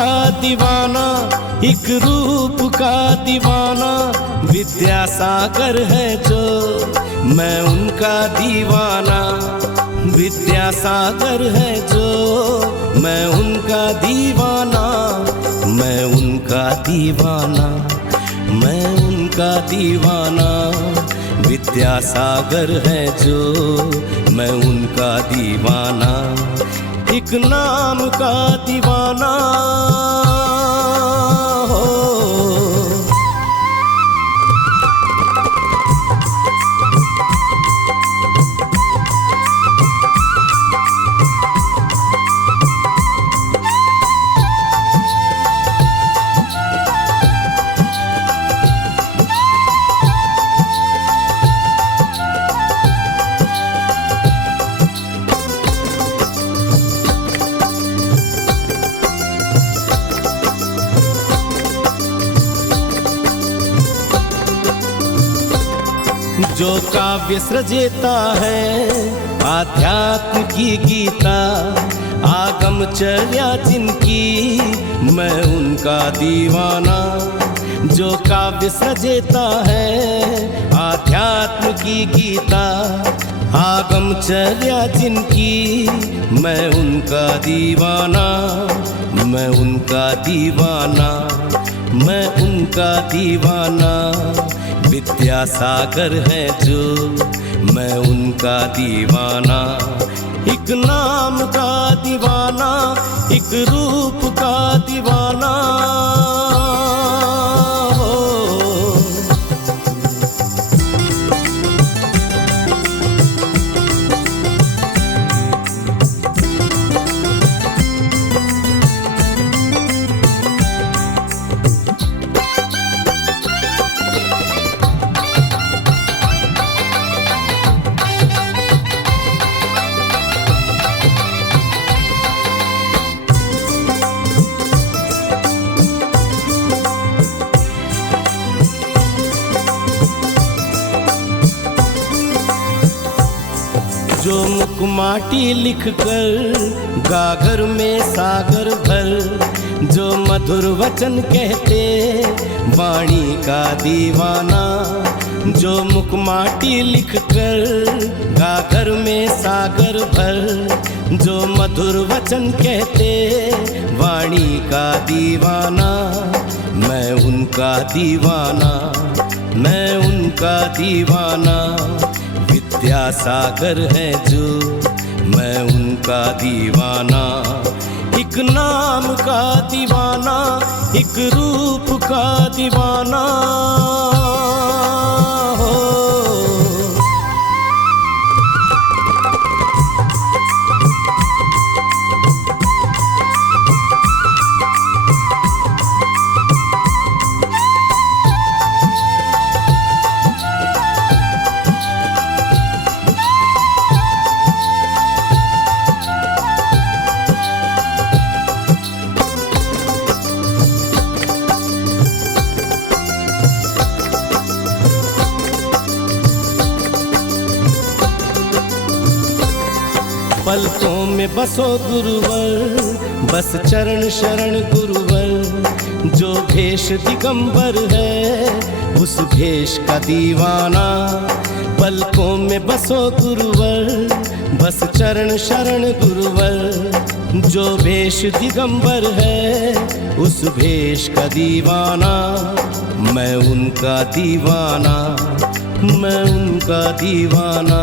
का दीवाना, एक रूप का दीवाना, विद्यासागर है जो, मैं उनका दीवाना। विद्यासागर है जो, मैं उनका दीवाना, मैं उनका दीवाना, मैं उनका दीवाना। विद्यासागर है जो, मैं उनका दीवाना, एक नाम का दीवाना हो। जो काव्य सृजेता है आध्यात्म की गीता, आगमचर्या जिनकी, मैं उनका दीवाना। जो काव्य सृजेता है आध्यात्म की गीता, आगमचर्या जिनकी, मैं उनका दीवाना, मैं उनका दीवाना, मैं उनका दीवाना। विद्यासागर है जो, मैं उनका दीवाना, एक नाम का दीवाना, एक रूप का दीवाना हो। जो मुख माटी लिख कर गागर में सागर भर, जो मधुर वचन कहते वाणी का दीवाना। जो मुख माटी लिख कर गागर में सागर भर, जो मधुर वचन कहते वाणी का दीवाना, मैं उनका दीवाना, मैं उनका दीवाना। विद्यासागर है जो, मैं उनका दीवाना, एक नाम का दीवाना, एक रूप का दीवाना हो। पलकों में बसो गुरुवर, बस चरण शरण गुरुवर। जो भेष दिगंबर है उस भेष का दीवाना, पलकों में बसो गुरुवर, बस चरण शरण गुरुवर। जो भेष दिगंबर है उस भेष का दीवाना, मैं उनका दीवाना, मैं उनका दीवाना।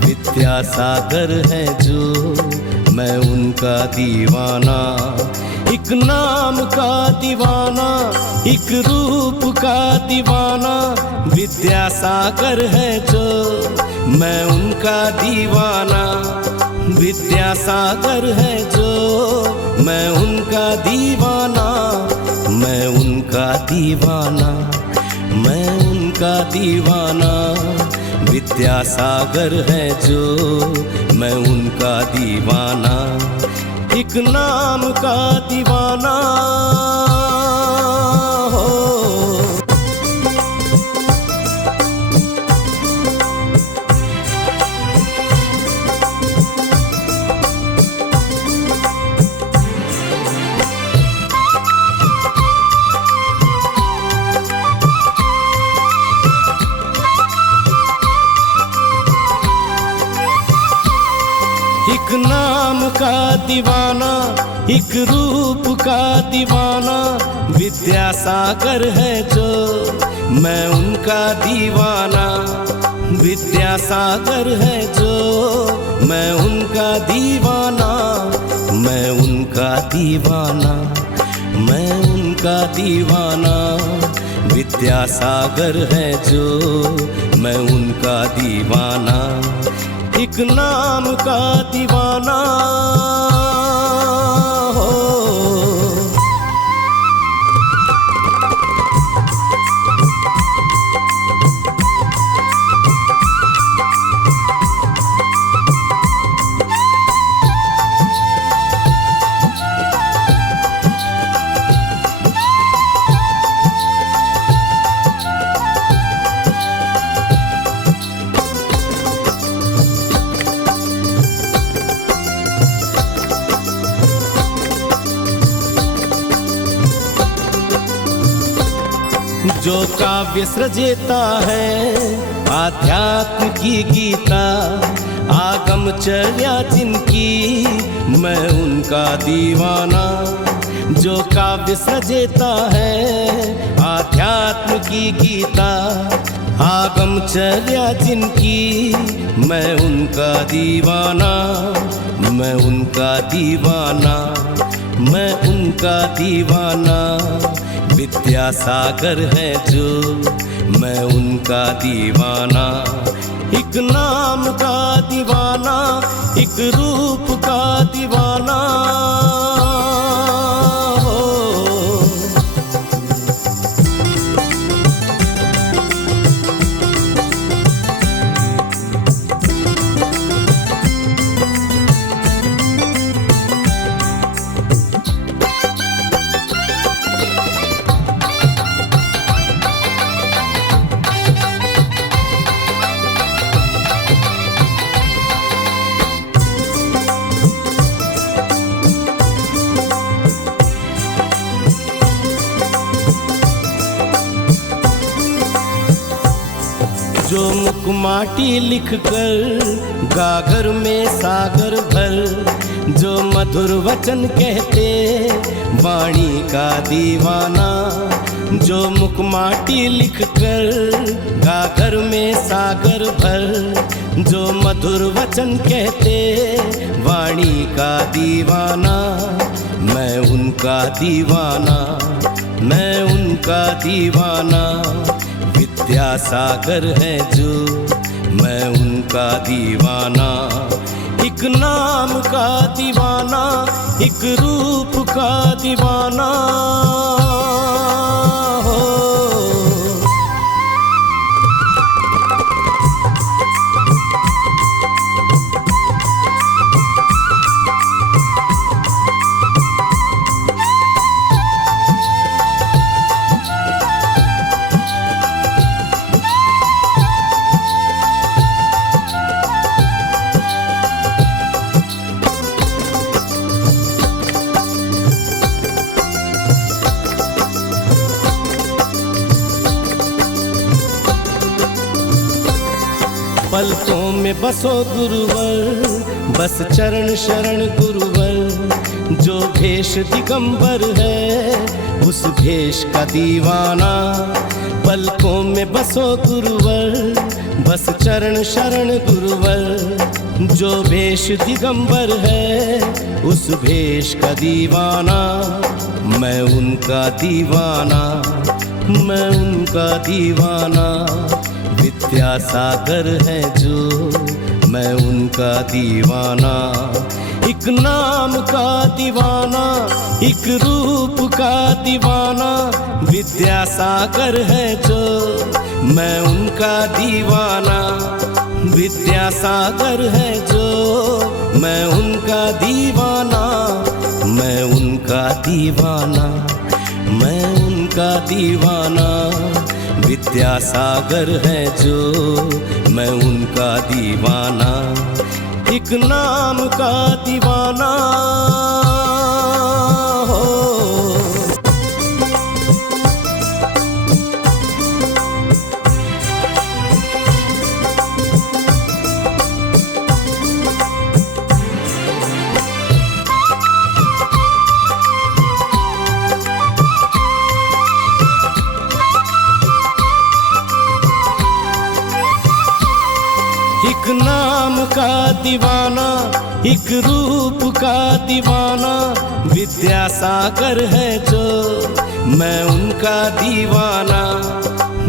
विद्यासागर है जो, मैं उनका दीवाना, एक नाम का दीवाना, एक रूप का दीवाना। विद्यासागर है जो, मैं उनका दीवाना। विद्यासागर है जो, मैं उनका दीवाना, मैं उनका दीवाना, मैं उनका दीवाना। विद्यासागर है जो, मैं उनका दीवाना, एक नाम का दीवाना हो। एक नाम का दीवाना, एक रूप का दीवाना, विद्यासागर है जो, मैं उनका दीवाना। विद्यासागर है जो, मैं उनका दीवाना, मैं उनका दीवाना, मैं उनका दीवाना। विद्यासागर है जो, मैं उनका दीवाना, एक नाम का दीवाना हो। जो काव्य सृजेता है आध्यात्म की गीता, आगमचर्या जिनकी, मैं उनका दीवाना। जो काव्य सृजेता है आध्यात्म की गीता, आगमचर्या जिनकी, मैं उनका दीवाना, मैं उनका दीवाना, मैं उनका दीवाना। विद्यासागर है जो, मैं उनका दीवाना, एक नाम का दीवाना, एक रूप का दीवाना हो। जो मुख माटी लिख कर गागर में सागर भर, जो मधुर वचन कहते वाणी का दीवाना। जो मुख माटी लिख कर गागर में सागर भर, जो मधुर वचन कहते वाणी का दीवाना, मैं उनका दीवाना, मैं उनका दीवाना। विद्यासागर है जो, मैं उनका दीवाना, एक नाम का दीवाना, एक रूप का दीवाना हो। पलकों में बसो गुरुवर, बस चरण शरण गुरुवर। जो भेष दिगंबर है उस भेष का दीवाना, पलकों में बसो गुरुवर, बस चरण शरण गुरुवर। जो भेष दिगंबर है उस भेष का दीवाना, मैं उनका दीवाना, मैं उनका दीवाना। विद्यासागर है जो, मैं उनका दीवाना, एक नाम का दीवाना, एक रूप का दीवाना। विद्यासागर है जो, मैं उनका दीवाना। विद्यासागर है जो, मैं उनका दीवाना, मैं उनका दीवाना, मैं उनका दीवाना। विद्यासागर है जो, मैं उनका दीवाना, एक नाम का दीवाना हो। दीवाना, एक रूप का दीवाना, विद्यासागर है जो, मैं उनका दीवाना।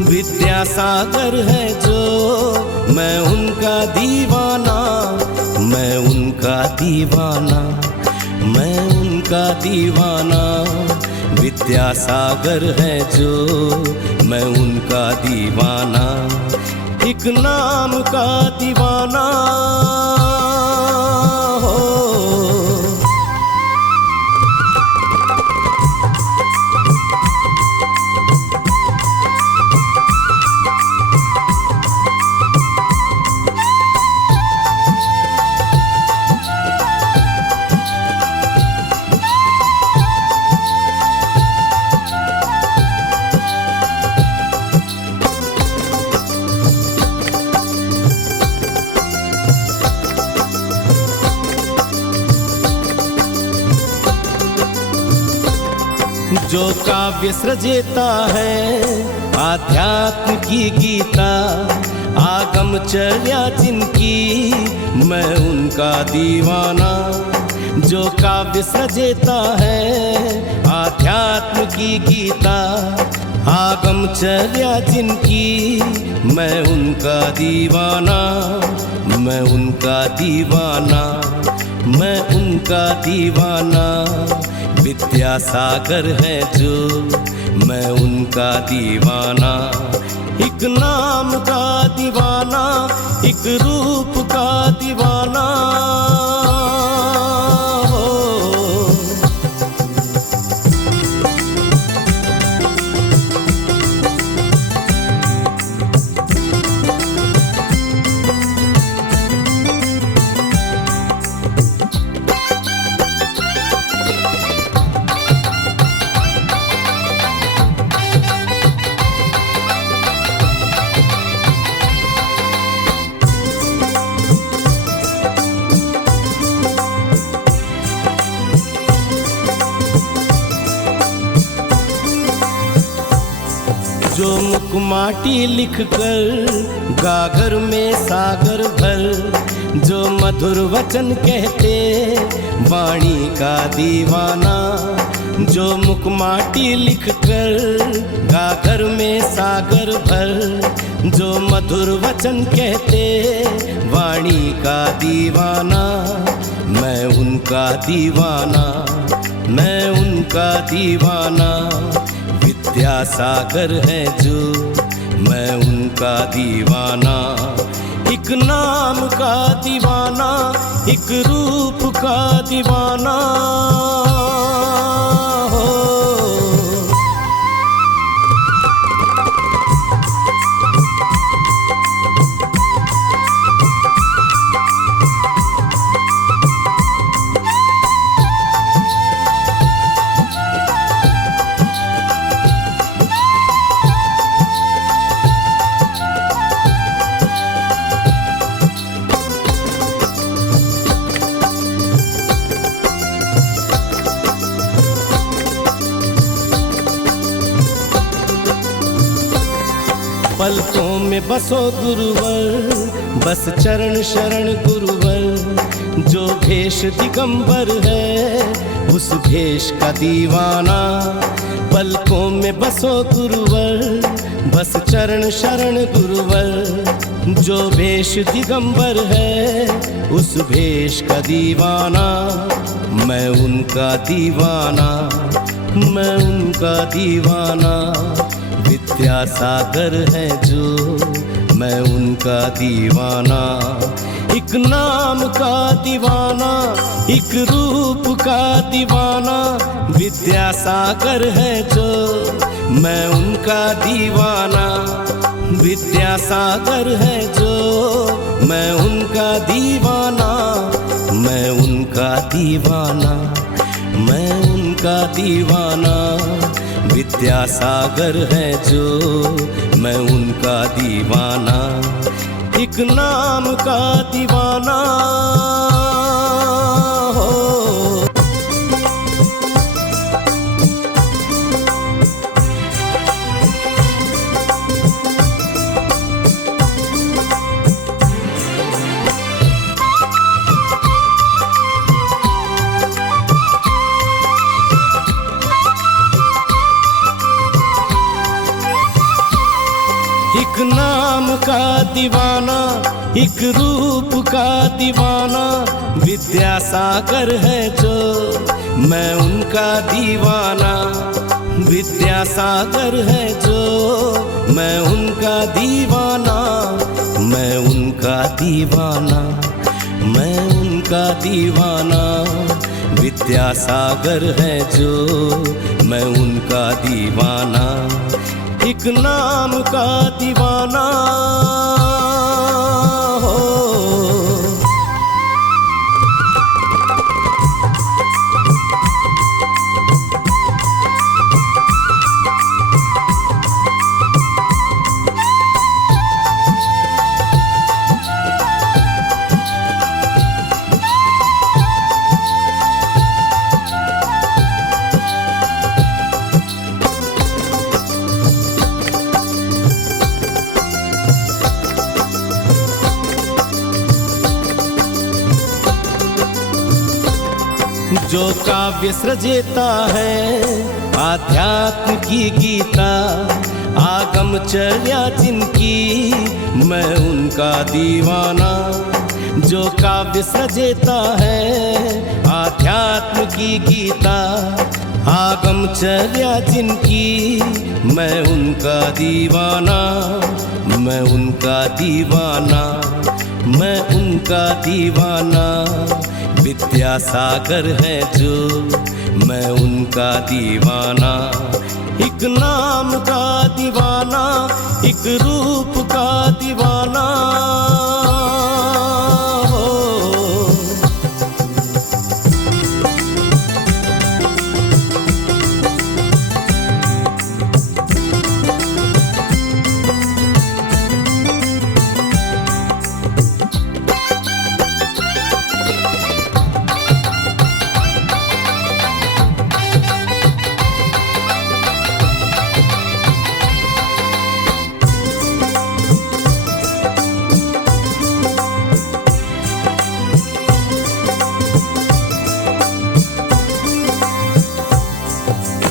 विद्यासागर है जो, मैं उनका दीवाना, मैं उनका दीवाना, मैं उनका दीवाना। विद्यासागर है जो, मैं उनका दीवाना, एक नाम का दीवाना हो। जो काव्य सृजेता है आध्यात्म की गीता, आगमचर्या जिनकी, मैं उनका दीवाना। जो काव्य सृजेता है आध्यात्म की गीता, आगमचर्या जिनकी, मैं उनका दीवाना, मैं उनका दीवाना, मैं उनका दीवाना। विद्यासागर है जो, मैं उनका दीवाना, एक नाम का दीवाना, एक रूप का दीवाना हो। जो मुख माटी लिख कर गागर में सागर भर, जो मधुर वचन कहते वाणी का दीवाना। जो मुख माटी लिख कर गागर में सागर भर, जो मधुर वचन कहते वाणी का दीवाना, मैं उनका दीवाना, मैं उनका दीवाना। विद्यासागर है जो, मैं उनका दीवाना, एक नाम का दीवाना, एक रूप का दीवाना हो। पलकों में बसो गुरुवर, बस चरण शरण गुरुवर। जो भेष दिगंबर है उस भेष का दीवाना, पलकों में बसो गुरुवर, बस चरण शरण गुरुवर। जो भेष दिगंबर है उस भेष का दीवाना, मैं उनका दीवाना, मैं उनका दीवाना। विद्यासागर है जो, मैं उनका दीवाना, एक नाम का दीवाना, एक रूप का दीवाना। विद्यासागर है जो, मैं उनका दीवाना। विद्यासागर है जो, मैं उनका दीवाना, मैं उनका दीवाना, मैं उनका दीवाना। विद्यासागर है जो, मैं उनका दीवाना, एक नाम का दीवाना हो। दीवाना, एक रूप का दीवाना, विद्यासागर है जो, मैं उनका दीवाना। विद्यासागर है जो, मैं उनका दीवाना, मैं उनका दीवाना, मैं उनका दीवाना। विद्यासागर है जो, मैं उनका दीवाना, एक नाम का दीवाना हो। जो काव्य सृजेता है आध्यात्म की गीता, आगमचर्या जिनकी, मैं उनका दीवाना। जो काव्य सृजेता है आध्यात्म की गीता, आगमचर्या जिनकी, मैं उनका दीवाना, मैं उनका दीवाना, मैं उनका दीवाना। विद्यासागर है जो, मैं उनका दीवाना, एक नाम का दीवाना, एक रूप का दीवाना हो।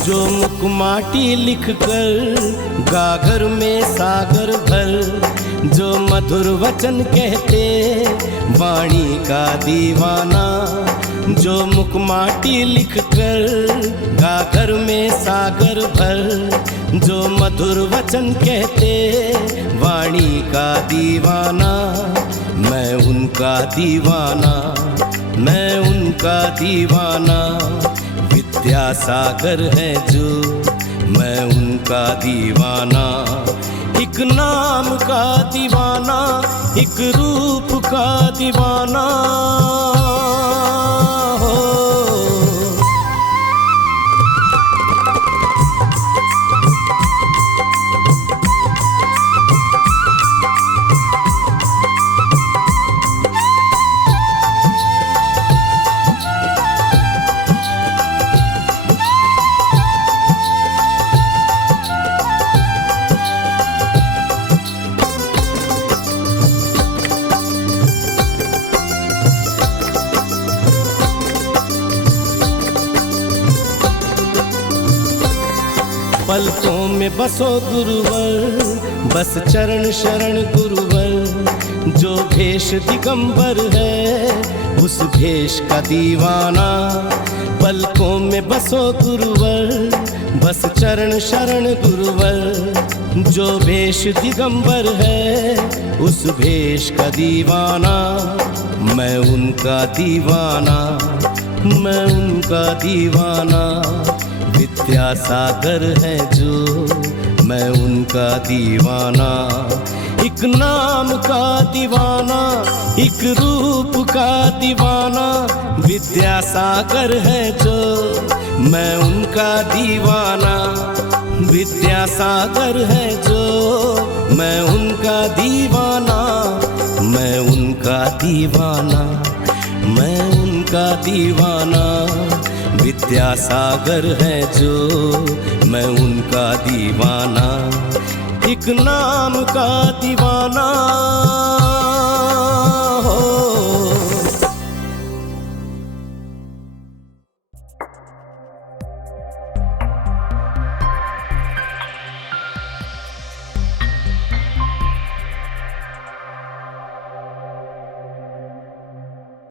जो मुख माटी लिख कर गागर में सागर भर, जो मधुर वचन कहते वाणी का दीवाना। जो मुख माटी लिख कर गागर में सागर भर, जो मधुर वचन कहते वाणी का दीवाना, मैं उनका दीवाना, मैं उनका दीवाना। विद्यासागर है जो, मैं उनका दीवाना, एक नाम का दीवाना, एक रूप का दीवाना हो। पलकों में बसो गुरुवर, बस चरण शरण गुरुवर। जो भेष दिगंबर है उस भेष का दीवाना, पलकों में बसो गुरुवर, बस चरण शरण गुरुवर। जो भेष दिगंबर है उस भेष का दीवाना, मैं उनका दीवाना, मैं उनका दीवाना। विद्यासागर है जो, मैं उनका दीवाना, एक नाम का दीवाना, एक रूप का दीवाना। विद्यासागर है जो, मैं उनका दीवाना। विद्यासागर है जो, मैं उनका दीवाना, मैं उनका दीवाना, मैं उनका दीवाना। विद्यासागर है जो, मैं उनका दीवाना, एक नाम का दीवाना।